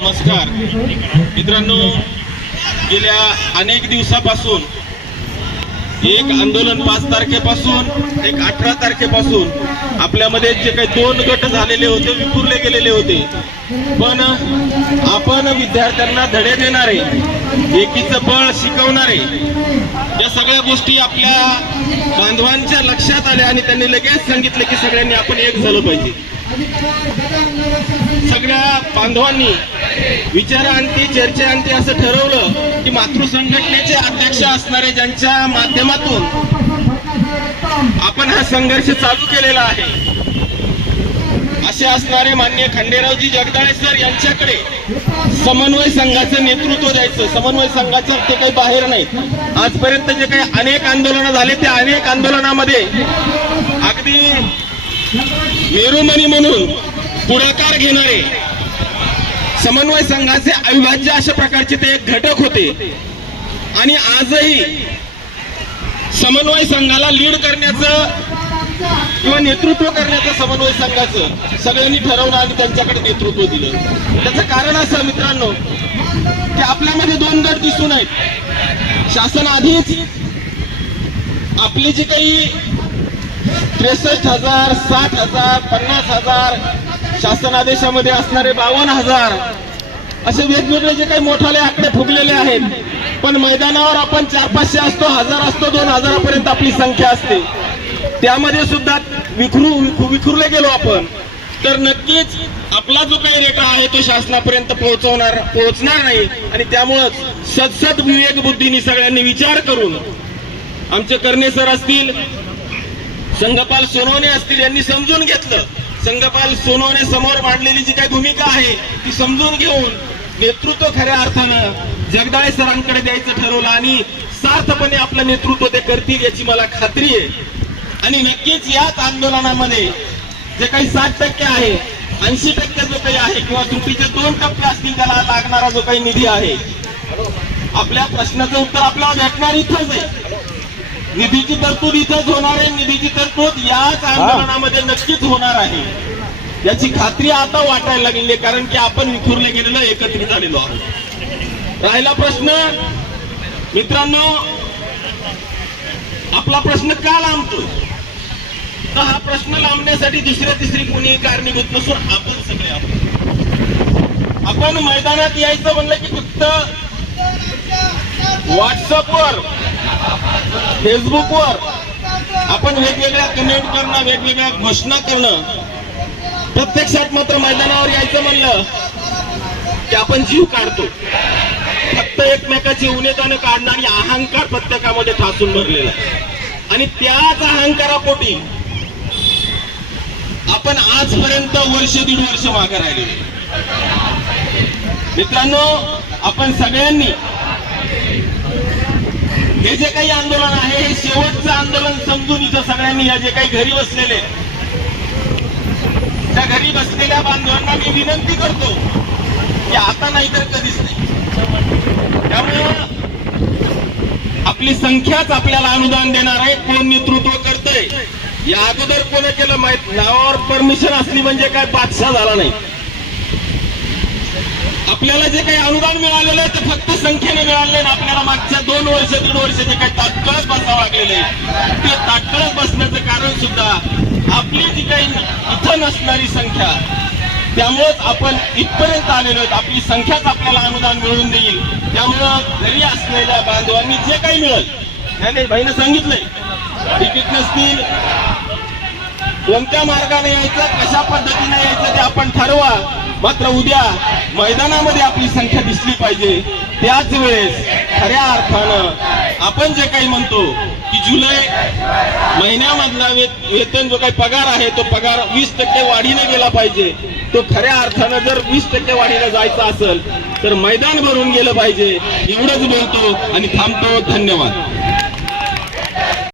नमस्कार. मित्रांनो गेल्या अनेक दिवसापासून एक आंदोलन पाच तारखेपासून एक अठरा तारखेपासून आपल्यामध्ये जे काही दोन गट झालेले होते विखुरले गेलेले होते. पण आपण विद्यार्थ्यांना धडे देणारे एकीचं बळ शिकवणारे या सगळ्या गोष्टी आपल्या बांधवांच्या लक्षात आल्या आणि त्यांनी लगेच सांगितलं की सगळ्यांनी आपण एक झालं पाहिजे. सगळ्या बांधवांनी विचारांती चर्चेअंती असं ठरवलं की मातृ संघटनेचे अध्यक्ष असणारे ज्यांच्या माध्यमातून आपण हा संघर्ष चालू केलेला आहे असे असणारे मान्य खंडेरावजी जगदाळे सर यांच्याकडे समन्वय संघाचं नेतृत्व द्यायचं. समन्वय संघाचं ते काही बाहेर नाही. आजपर्यंत जे काही अनेक आंदोलनं झाले त्या अनेक आंदोलनामध्ये अगदी मेरुमणी म्हणून पुढाकार घेणारे समन्वय संघाचे अविभाज्य अशा प्रकारचे ते एक घटक होते. आणि आजही समन्वय संघाला लीड करण्याचं किंवा नेतृत्व करण्याचं समन्वय संघाचं सगळ्यांनी ठरवलं आणि त्यांच्याकडे नेतृत्व दिलं. त्याचं कारण असं मित्रांनो की आपल्यामध्ये दोन गट दिसून आहेत. शासन आधीच आपली जी काही त्रेसष्ट हजार साठ हजार पन्नास हजार शासन आदेशामध्ये असणारे बावन्न हजार असे वेगवेगळे जे काही मोठाले आकडे फुगलेले आहेत. पण मैदानावर आपण चार पाचशे असतो हजार असतो दोन हजारापर्यंत आपली संख्या असते. त्यामध्ये सुद्धा विखरू विखुरले गेलो आपण. तर नक्कीच आपला जो काही रेटा आहे तो शासनापर्यंत पोहोचवणार पोहोचणार नाही. आणि त्यामुळंच सदसद विवेक बुद्धीने सगळ्यांनी विचार करून आमचे कर्णे सर असतील संघपाल सोनवणे असतील यांनी समजून घेतलं. संघपाल सोनोने समोर मांडलेली जी काही भूमिका आहे ती समजून घेऊन नेतृत्व खऱ्या अर्थानं जगदाळे सरांकडे द्यायचं ठरवलं आणि सार्थपणे आपलं नेतृत्व ते करतील याची मला खात्री आहे. आणि नक्कीच याच आंदोलनामध्ये जे काही सात टक्के आहे ऐंशी टक्के जो काही आहे किंवा त्रुटीचे दोन टप्पे असतील त्याला लागणारा जो काही निधी आहे आपल्या प्रश्नाचं उत्तर आपल्याला भेटणार इथंच आहे. निधीची तरतूद इथंच होणार आहे. निधीची तरतूद याच आंदोलनामध्ये नक्कीच होणार आहे. याची खात्री आता वाटायला लागलेली आहे कारण की आपण विखुरले गेलेलं एकत्रित आलेलो आहोत. राहिला प्रश्न. मित्रांनो आपला प्रश्न का लांबतो तर हा प्रश्न लांबण्यासाठी दुसऱ्या तिसरी कोणी कारणीभूत नसून आपण सगळे आहोत. आपण मैदानात यायचं म्हणलं की फक्त व्हॉट्सअपवर फेसबुकवर आपण वेगवेगळ्या कमेंट करणं वेगवेगळ्या घोषणा करणं प्रत्यक्षात मात्र मैदानावर यायचं म्हणलं की आपण जीव काढतो. फक्त एकमेकाची उन्हेतानं काढणं आणि अहंकार प्रत्येकामध्ये ठासून भरलेला आणि त्याच अहंकारापोटी आपण आजपर्यंत वर्ष दीड वर्ष मागे राहिले मित्रांनो आपण सगळ्यांनी हे जे काही आंदोलन आहे हे शेवटचं आंदोलन समजून इथं सगळ्यांनी या जे काही घरी बसलेले त्या घरी बसलेल्या बांधवांना मी विनंती करतो की आता नाही तर कधीच नाही. त्यामुळं आपली संख्याच आपल्याला अनुदान देणार आहे कोण नेतृत्व करतंय? या अगोदर कोण केलं माहीत? नावावर परमिशन असली म्हणजे काय? बादशाह झाला नाही. आपल्याला जे काही अनुदान मिळालेलं आहे ते फक्त संख्येने मिळाले नाही आपल्याला मागच्या दोन वर्ष दीड वर्ष जे काही तात्काळच बसावं लागलेलं आहे ते तात्काळच बसण्याचं कारण सुद्धा आपली जी काही इथं नसणारी संख्या त्यामुळेच आपण इथपर्यंत आलेलो आहोत. आपली संख्याच आपल्याला अनुदान मिळवून देईल. त्यामुळं घरी असलेल्या बांधवांनी जे काही मिळेल त्याने भाईनं सांगितलंय तिकीट नसतील कोणत्या मार्गाने यायचं कशा पद्धतीने यायचं ते आपण ठरवा. मात्र उद्या मैदानामध्ये आपली संख्या दिसली पाहिजे. त्याच वेळेस खऱ्या अर्थानं आपण जे काही म्हणतो की जुलै महिन्यामधला वेतन जो काही पगार आहे तो पगार वीस टक्के वाढीने गेला पाहिजे. तो खऱ्या अर्थानं जर वीस टक्के वाढीला जायचा असेल तर मैदान भरून गेलं पाहिजे. एवढंच बोलतो आणि थांबतो. धन्यवाद.